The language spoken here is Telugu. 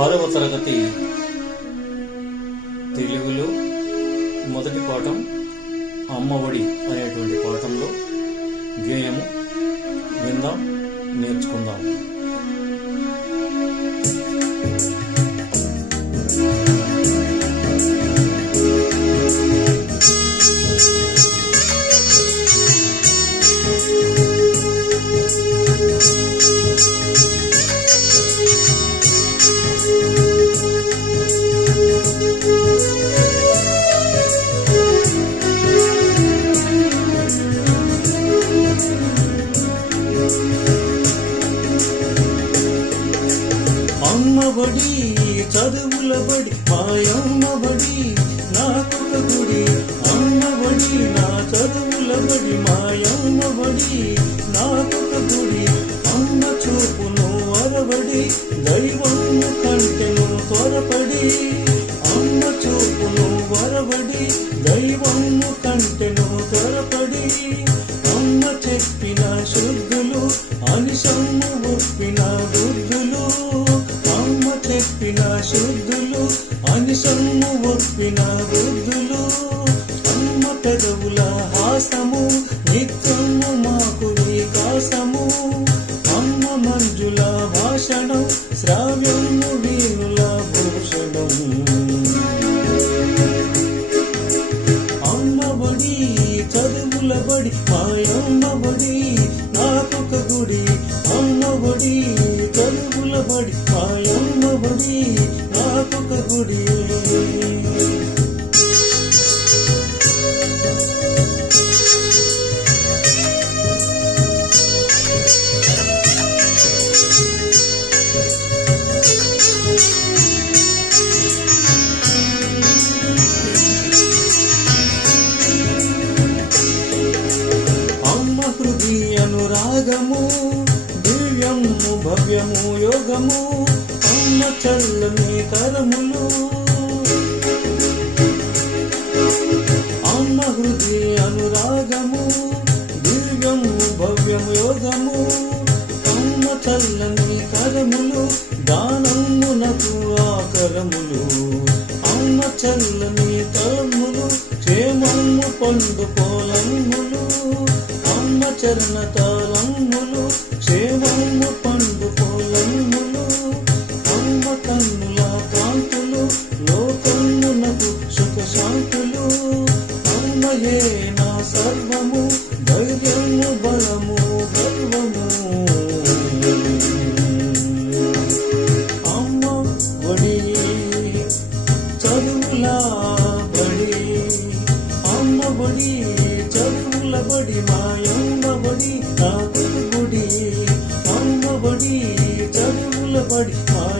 ఆరవ తరగతి తెలుగులో మొదటి పాఠం అమ్మఒడి అనేటువంటి పాఠంలో గేయము విందాం నేర్చుకుందాం. అమ్మఒడి చదువుల బడి మాయమ్మబడి నాకొక గుడి అమ్మబడి నా చదువుల బడి మాయమ్మబడి నాకొక గుడి అమ్మ చూపును అరబడి దైవము కంటెను త్వరపడి అమ్మ చూపును వరబడి దైవము కంటెను త్వరపడి అమ్మ చెప్పిన శుద్ధులు నిన్ను ఒప్పిన బుద్ధులు అమ్మ పెదవుల హాసము నిత్యము మాకు వికాసము అమ్మ మంజుల భాషణం శ్రావ్యము వీణుల భూషణం. అమ్మబడి చదువుల బడి మాయమ్మబడి నాకొక గుడి. అమ్మ బడి చదువుల బడి మాయమ్మబడి నాకొక గుడి. నీ అనురాగము దివ్యము భవ్యము యోగము అమ్మ చల్లని కరములు అమ్మ హృది అనురాగము దివ్యము భవ్యము యోగము అమ్మ చల్లని కరములు దానమునకు ఆకరములు. అమ్మ చల్లని తలములు క్షేమము పండు పొలములు చరణ తలములు క్షేమము పండు పొలములు అమ్మ కన్నుల కాంతులు లోకమునకు సుఖ శాంతులు. అమ్మయే నా సర్వము ధైర్యము బలము గర్వము. అమ్మ ఒడి చదువుల బడి. అమ్మ బడి చదువుల బడి మాయమ్మ ஓடிப்போ